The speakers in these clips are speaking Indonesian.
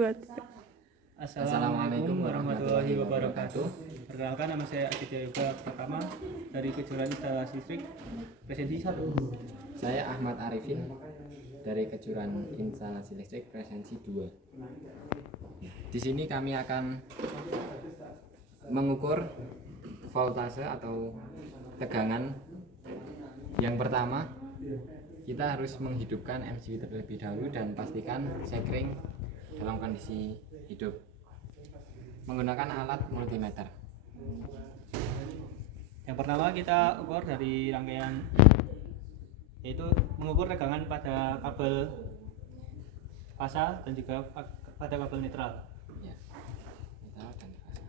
2, 3. Assalamualaikum warahmatullahi wabarakatuh. Perkenalkan, nama saya Aditya Yoga Pratama dari kejuaraan instalasi listrik presensi 1. Saya Ahmad Arifin dari kejuaraan instalasi listrik presensi 2. Di sini kami akan mengukur voltase atau tegangan. Yang pertama, kita harus menghidupkan MCU terlebih dahulu dan pastikan sekring dalam kondisi hidup menggunakan alat multimeter. Yang pertama kita ukur dari rangkaian, yaitu mengukur tegangan pada kabel fasa dan juga pada kabel netral. Ya, netral dan fasa.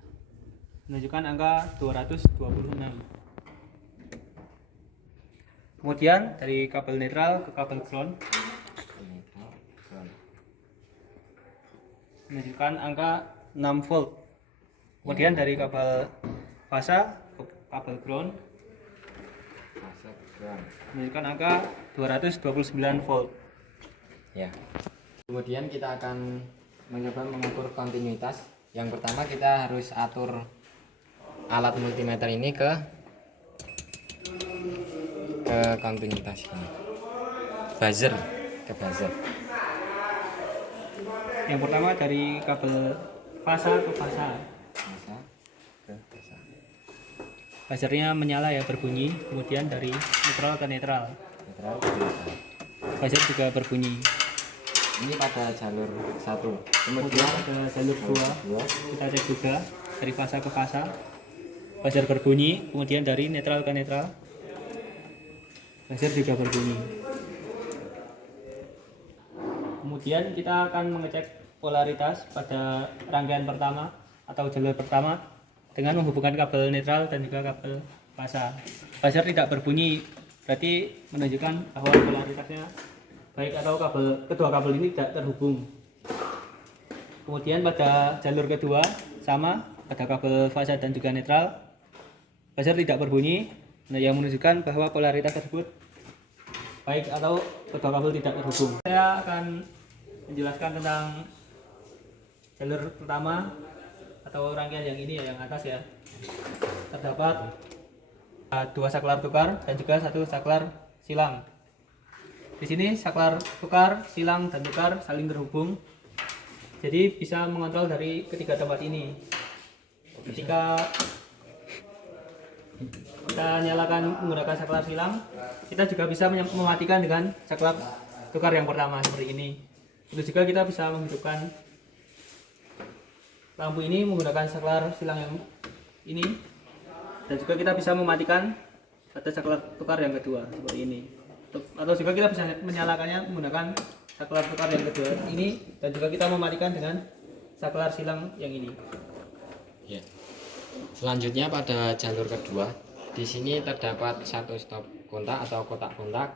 Menunjukkan angka 226. Kemudian dari kabel netral ke kabel ground Netral, ground. menunjukkan angka 6 volt. Kemudian dari kabel fasa ke kabel ground Fasa ground. menunjukkan angka 229 volt. Ya. Kemudian kita akan mencoba mengukur kontinuitas. Yang pertama kita harus atur alat multimeter ini ke kontinuitas ini. Buzzer ke buzzer. Yang pertama dari kabel fasa ke fasa. Fasa ke fasa. Buzzernya menyala ya, berbunyi. Kemudian dari netral ke netral, Netral ke netral. buzzer juga berbunyi. Ini pada jalur 1. Kemudian Kemudian ada jalur 2, 2. kita cek juga dari fasa ke fasa, buzzer berbunyi. Kemudian dari netral ke netral, buzzer juga berbunyi. Kemudian kita akan mengecek polaritas pada rangkaian pertama atau jalur pertama dengan menghubungkan kabel netral dan juga kabel fasa. Buzzer tidak berbunyi, berarti menunjukkan bahwa polaritasnya baik atau kedua kabel ini tidak terhubung. Kemudian pada jalur kedua sama, pada kabel fasa dan juga netral, buzzer tidak berbunyi, yang menunjukkan bahwa polaritas tersebut baik atau kedua kabel tidak terhubung. Saya akan menjelaskan tentang jalur pertama atau rangkaian yang ini ya, yang atas ya. Terdapat 2 saklar tukar dan juga 1 saklar silang. Di sini saklar tukar, silang dan tukar saling terhubung. Jadi bisa mengontrol dari ketiga tempat ini. Ketika kita nyalakan menggunakan saklar silang, kita juga bisa mematikan dengan saklar tukar yang pertama seperti ini. Itu juga kita bisa menghidupkan lampu ini menggunakan saklar silang yang ini, dan juga kita bisa mematikan pada saklar tukar yang kedua seperti ini. Atau juga kita bisa menyalakannya menggunakan saklar tukar yang kedua ini, dan juga kita mematikan dengan saklar silang yang ini. Ya. Selanjutnya pada jalur kedua, di sini terdapat 1 stop kontak atau kotak kontak.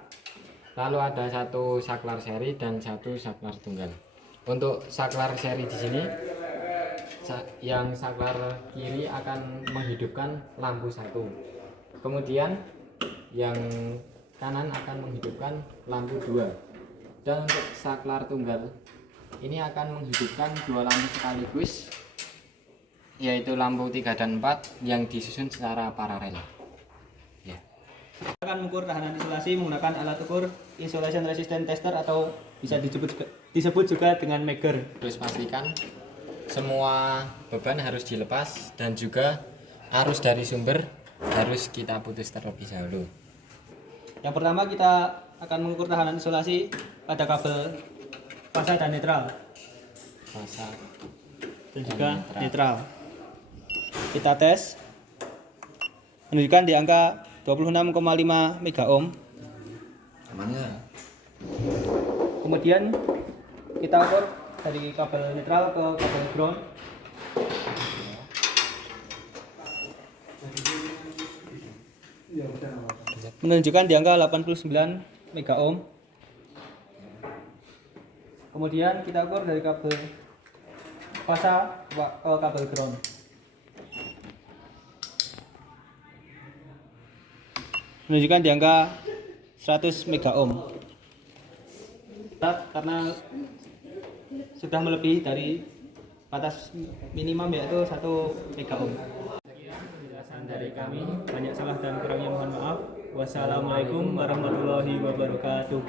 Lalu ada 1 saklar seri dan 1 saklar tunggal. Untuk saklar seri di sini, yang saklar kiri akan menghidupkan lampu 1. Kemudian yang kanan akan menghidupkan lampu 2. Dan untuk saklar tunggal ini akan menghidupkan 2 lampu sekaligus, yaitu lampu 3 dan 4 yang disusun secara paralel. Ya. Kita akan mengukur tahanan isolasi menggunakan alat ukur insulation resistance tester atau bisa disebut juga dengan Megger. Terus pastikan semua beban harus dilepas dan juga arus dari sumber harus kita putus terlebih dahulu. Yang pertama kita akan mengukur tahanan isolasi pada kabel fasa dan netral, Fasa dan juga netral. Kita tes, menunjukkan di angka 26,5 mega ohm. Kemudian kita ukur dari kabel netral ke kabel ground. Menunjukkan di angka 89 mega ohm. Kemudian kita ukur dari kabel fasa ke kabel ground. Menunjukkan di angka 100 mega ohm. Karena sudah melebihi dari batas minimum yaitu 1 mega ohm. Penjelasan dari kami, banyak salah dan kurangnya mohon maaf. Wassalamualaikum warahmatullahi wabarakatuh.